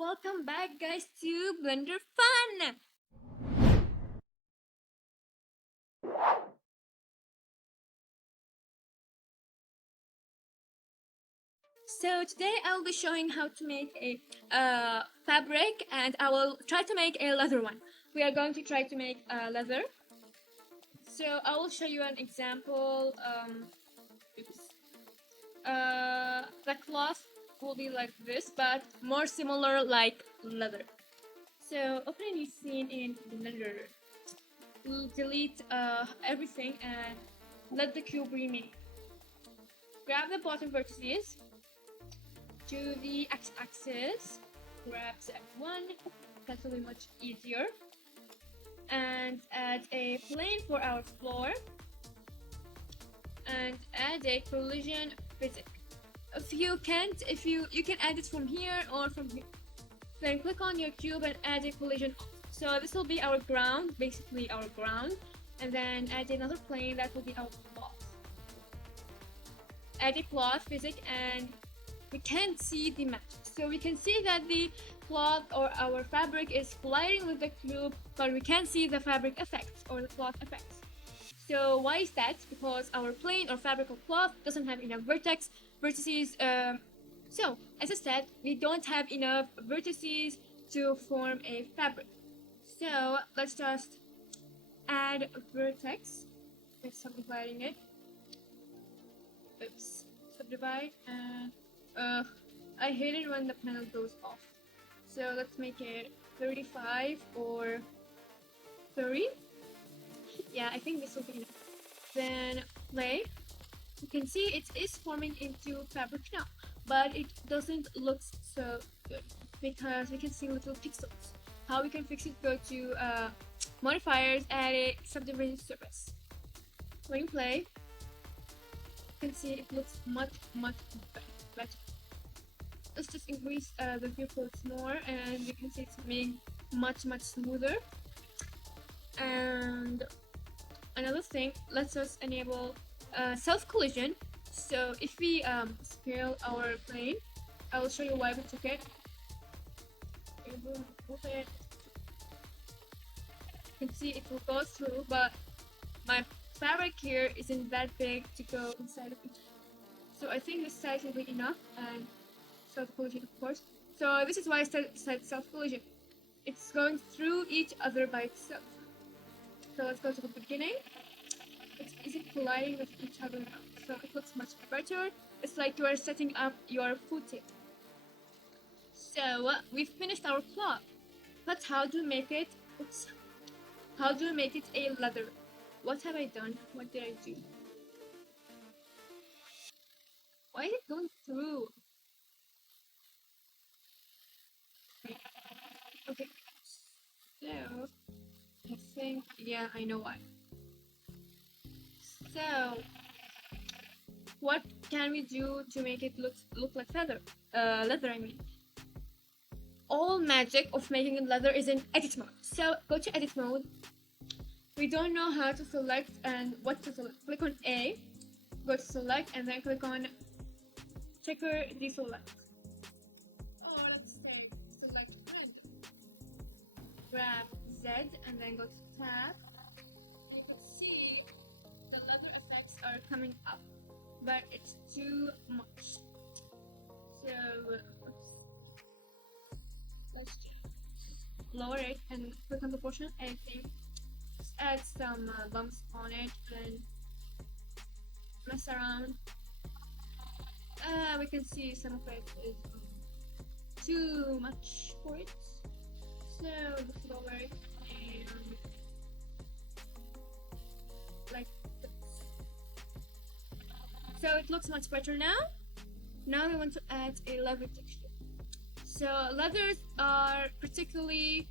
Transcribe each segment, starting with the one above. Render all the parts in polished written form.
welcome back guys to Blender Fun! So today I'll be showing how to make a fabric, and I will try to make a leather one. We are going to try to make leather. So I will show you an example. The cloth will be like this, but more similar like leather. So open a new scene in Blender. We'll delete everything and let the cube remain. Grab the bottom vertices to the x-axis, grab Z1, that will be much easier, and add a plane for our floor, and add a collision physic. If you can't, you can add it from here or from here. Then click on your cube and add a collision. So this will be our ground, basically our ground, and then add another plane that will be our cloth. Add a cloth physic, and we can't see the match. So we can see that the cloth or our fabric is colliding with the cube, but we can't see the fabric effects or the cloth effects. So why is that? Because our plane or fabric or cloth doesn't have enough vertices. So as I said, we don't have enough vertices to form a fabric. So let's just add a vertex. Let's subdividing it. Oops, subdivide, and I hate it when the panel goes off. So let's make it 35 or 30. Yeah, I think this will be enough. Then play. You can see it is forming into fabric now, but it doesn't look so good because we can see little pixels. How we can fix it? Go to modifiers, add a subdivision surface. When you play, you can see it looks much better. Let's just increase the viewports more, and you can see it's being much smoother. And another thing, let's just enable self collision. So if we scale our plane, I will show you why we took it. Move it. You can see it will go through, but my fabric here isn't that big to go inside of it. So I think this size will be enough, and self-collision of course. So this is why I said self-collision. It's going through each other by itself. So let's go to the beginning. It isn't colliding with each other now. So it looks much better. It's like you are setting up your footing. So we've finished our cloth. But how do we make it? How do we make it a leather? What have I done? What did I do? Why is it going through? Okay. So I think, yeah, I know why. So what can we do to make it look like leather? Leather, I mean. All magic of making it leather is in edit mode. So go to edit mode. We don't know how to select and what to select. Click on A, go to select, and then click on checker deselect. Or let's say select random. Grab Z and then go to tab. You can see the leather effects are coming up, but it's too much. So let's lower it and click on proportional editing. Just add some bumps on it and mess around. We can see some of it is too much for it. So just lower it and like this. So it looks much better now. Now we want to add a leather texture. So leathers are particularly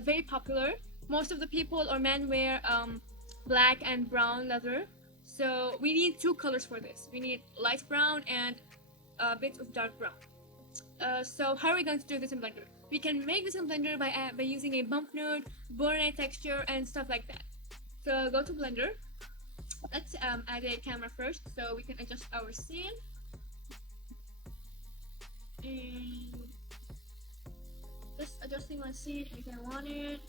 very popular. Most of the people or men wear black and brown leather. So we need two colors for this. We need light brown and a bit of dark brown. So how are we going to do this in Blender? We can make this in Blender by using a bump node, burn a texture, and stuff like that. So go to Blender. Let's add a camera first so we can adjust our scene. And adjusting my seat if I want it.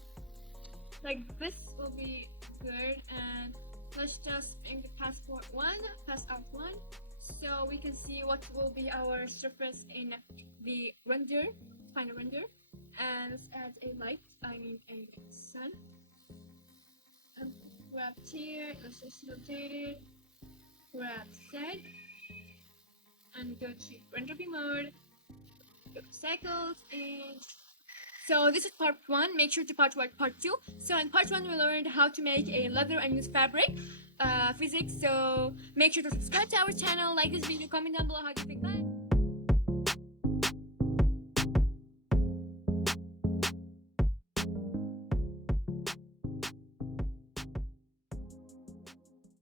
Like this will be good, and let's just make the passport one, pass out one, so we can see what will be our surface in the render, final render. And let's add a light, I mean a sun. And grab here, let's just rotate it, grab set, and go to render view mode, go to cycles, and so this is part one. Make sure to watch part two. So in part one, we learned how to make a leather and use fabric, physics. So make sure to subscribe to our channel, like this video, comment down below how you think. Bye.